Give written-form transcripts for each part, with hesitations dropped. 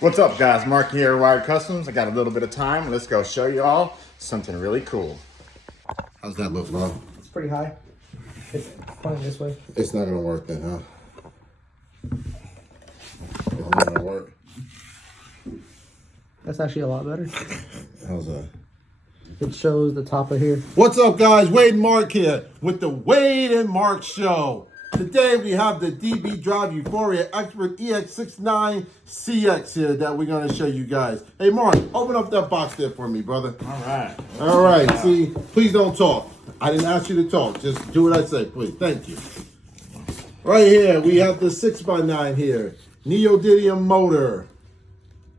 What's up, guys? Mark here, Wired Customs. I got a little bit of time. Let's go show you all something really cool. How's that look, bro? It's pretty high. It's pointing this way. It's not gonna work then, huh? It's not gonna work. That's actually a lot better. How's that? It shows the top of here. What's up, guys? Wade and Mark here with the Wade and Mark Show. Today we have the DB Drive Euphoria Expert Ex69ncx here that we're gonna show you guys. Hey, Mark, open up that box there for me, brother. All right. All right. See, please don't talk. I didn't ask you to talk. Just do what I say, please. Thank you. Right here, we have the 6x9 here. Neodymium motor.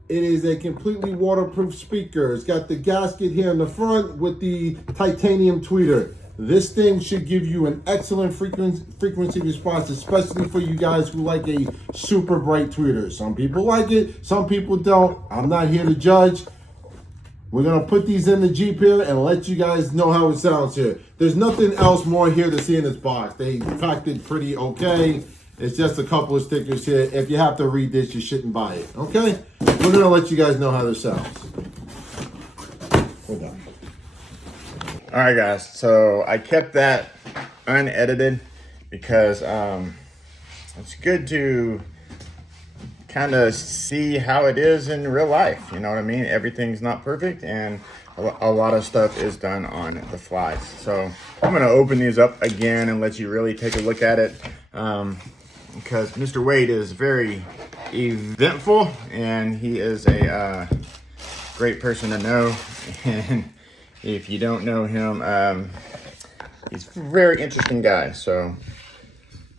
It is a completely waterproof speaker. It's got the gasket here in the front with the titanium tweeter. This thing should give you an excellent frequency response, especially for you guys who like a super bright tweeter. Some people like it, some people don't. I'm not here to judge. We're gonna put these in the Jeep here and let you guys know how it sounds here. There's nothing else more here to see in this box. They packed it pretty okay. It's just a couple of stickers here. If you have to read this, you shouldn't buy it, okay? We're gonna let you guys know how this sounds. We're done. All right, guys. So I kept that unedited because it's good to kind of see how it is in real life. You know what I mean? Everything's not perfect, and a lot of stuff is done on the fly. So I'm gonna open these up again and let you really take a look at it. Because Mr. Wade is very eventful, and he is a great person to know. And if you don't know him, he's a very interesting guy. So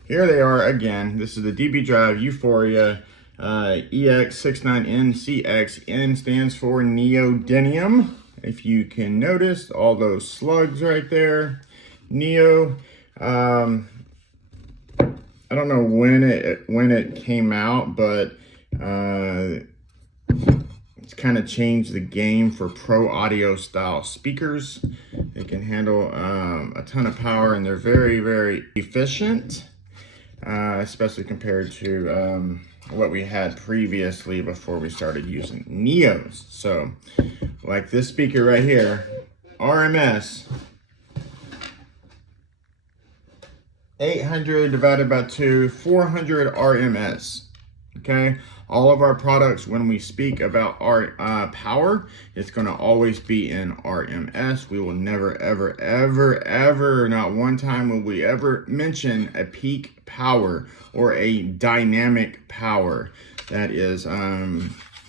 here they are again. This is the DB Drive Euphoria Ex69ncx. N stands for Neodymium. If you can notice all those slugs right there. Neo. I don't know when it came out, but it's kind of changed the game for pro audio style speakers. They can handle a ton of power, and they're very, very efficient, especially compared to what we had previously before we started using Neos. So like this speaker right here, RMS 800 divided by 2, 400 RMS. Okay, all of our products, when we speak about our power, it's going to always be in RMS. We will never, ever, ever, ever, not one time will we ever mention a peak power or a dynamic power. That is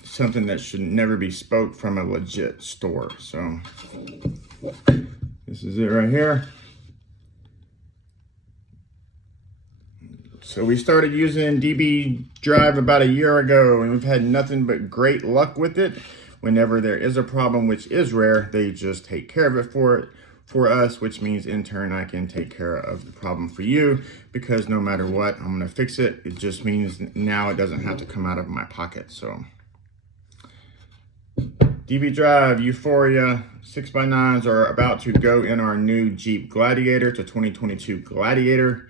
something that should never be spoke from a legit store. So this is it right here. So we started using DB Drive about a year ago, and we've had nothing but great luck with it. Whenever there is a problem, which is rare, they just take care of it for us, which means in turn I can take care of the problem for you, because no matter what, I'm gonna fix it. It just means now it doesn't have to come out of my pocket. So DB Drive Euphoria 6x9s are about to go in our new Jeep Gladiator. It's a 2022 Gladiator.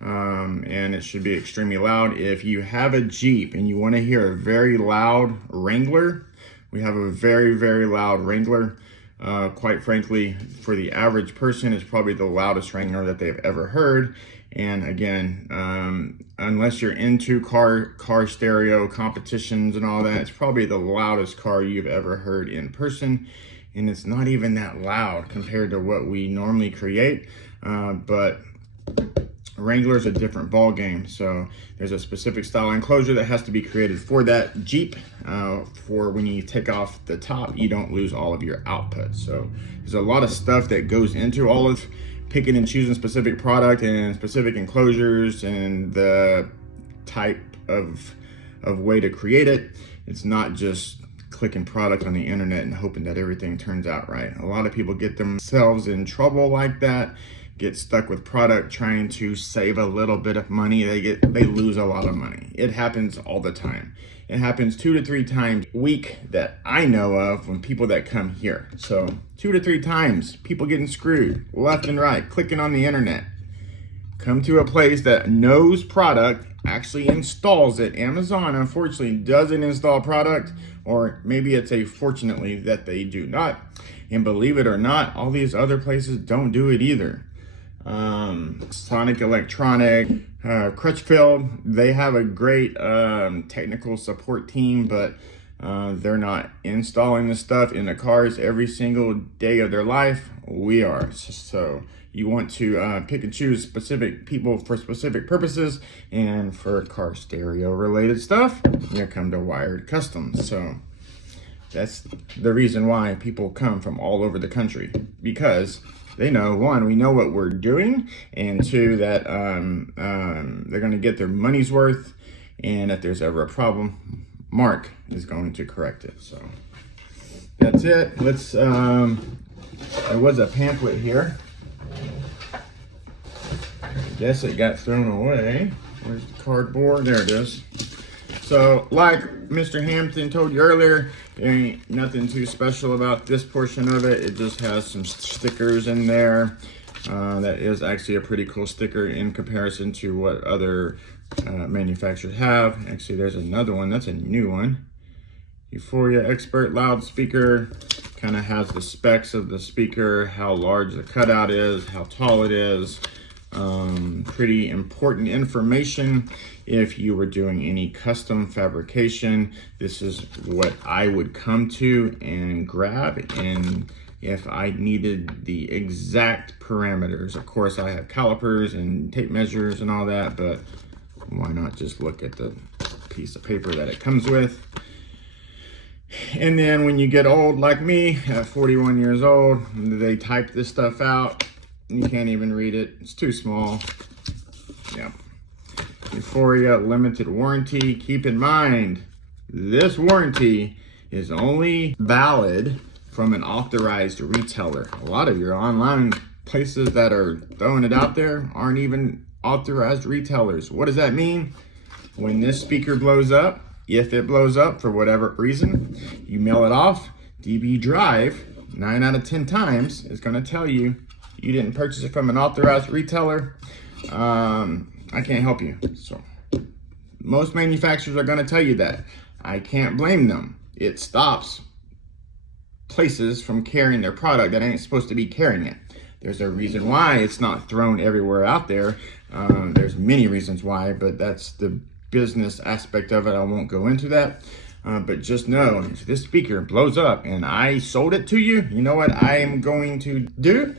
And it should be extremely loud. If you have a Jeep and you want to hear a very loud Wrangler, we have a very, very loud Wrangler. Quite frankly, for the average person, it's probably the loudest Wrangler that they've ever heard. And again, unless you're into car stereo competitions and all that, it's probably the loudest car you've ever heard in person. And it's not even that loud compared to what we normally create, but Wrangler's a different ball game. So there's a specific style enclosure that has to be created for that Jeep, for when you take off the top, you don't lose all of your output. So there's a lot of stuff that goes into all of picking and choosing specific product and specific enclosures and the type of way to create it. It's not just clicking product on the internet and hoping that everything turns out right. A lot of people get themselves in trouble like that, get stuck with product trying to save a little bit of money. They lose a lot of money. It happens all the time. It happens 2 to 3 times a week that I know of when people that come here. So 2 to 3 times, people getting screwed left and right, clicking on the internet. Come to a place that knows product, actually installs it. Amazon, unfortunately, doesn't install product, or maybe it's a fortunately that they do not. And believe it or not, all these other places don't do it either. Sonic Electronic, Crutchfield, they have a great technical support team, but they're not installing the stuff in the cars every single day of their life. We are. So you want to pick and choose specific people for specific purposes, and for car stereo related stuff, you come to Wired Kustoms. So that's the reason why people come from all over the country, because they know, one, we know what we're doing, and two, that they're going to get their money's worth, and if there's ever a problem, Mark is going to correct it. So that's it. Let's, there was a pamphlet here. I guess it got thrown away. Where's the cardboard? There it is. So, like Mr. Hampton told you earlier, there ain't nothing too special about this portion of it. It just has some stickers in there. That is actually a pretty cool sticker in comparison to what other manufacturers have. Actually, there's another one. That's a new one. Euphoria Expert loudspeaker. Kind of has the specs of the speaker, how large the cutout is, how tall it is. Pretty important information if you were doing any custom fabrication. This is what I would come to and grab, and if I needed the exact parameters. Of course, I have calipers and tape measures and all that, but why not just look at the piece of paper that it comes with? And then when you get old like me, at 41 years old, they type this stuff out. You can't even read it. It's too small. Yep. Euphoria limited warranty. Keep in mind, this warranty is only valid from an authorized retailer. A lot of your online places that are throwing it out there aren't even authorized retailers. What does that mean? When this speaker blows up, if it blows up for whatever reason, you mail it off, DB Drive, 9 out of 10 times, is going to tell you you didn't purchase it from an authorized retailer. I can't help you. So most manufacturers are going to tell you that. I can't blame them. It stops places from carrying their product that ain't supposed to be carrying it. There's a reason why it's not thrown everywhere out there. There's many reasons why, but that's the business aspect of it. I won't go into that. But just know, if this speaker blows up and I sold it to you, you know what I am going to do?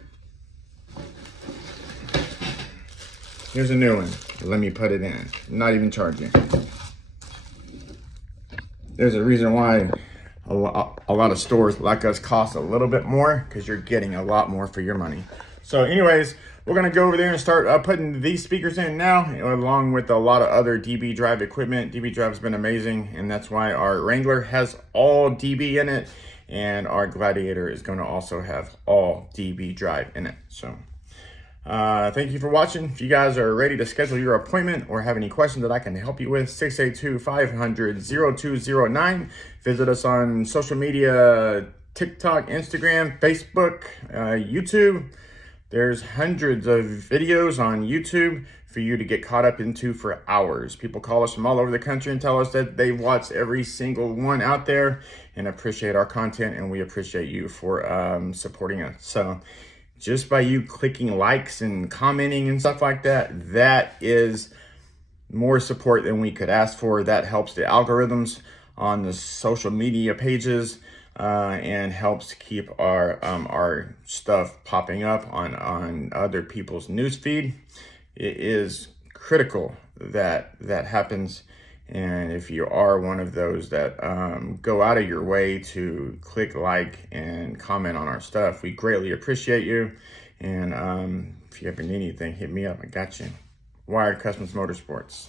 Here's a new one. Let me put it in. Not even charging. There's a reason why a lot of stores like us cost a little bit more, because you're getting a lot more for your money. So anyways, we're going to go over there and start putting these speakers in now, along with a lot of other DB Drive equipment. DB Drive has been amazing, and that's why our Wrangler has all DB in it, and our Gladiator is going to also have all DB Drive in it. So thank you for watching. If you guys are ready to schedule your appointment or have any questions that I can help you with, 682-500-0209. Visit us on social media, TikTok, Instagram, Facebook, YouTube. There's hundreds of videos on YouTube for you to get caught up into for hours. People call us from all over the country and tell us that they've watched every single one out there and appreciate our content, and we appreciate you for supporting us. So just by you clicking likes and commenting and stuff like that, that is more support than we could ask for. That helps the algorithms on the social media pages, and helps keep our stuff popping up on other people's newsfeed. It is critical that that happens. And if you are one of those that go out of your way to click like and comment on our stuff, we greatly appreciate you. And if you ever need anything, hit me up. I got you. Wired Kustoms Motorsports.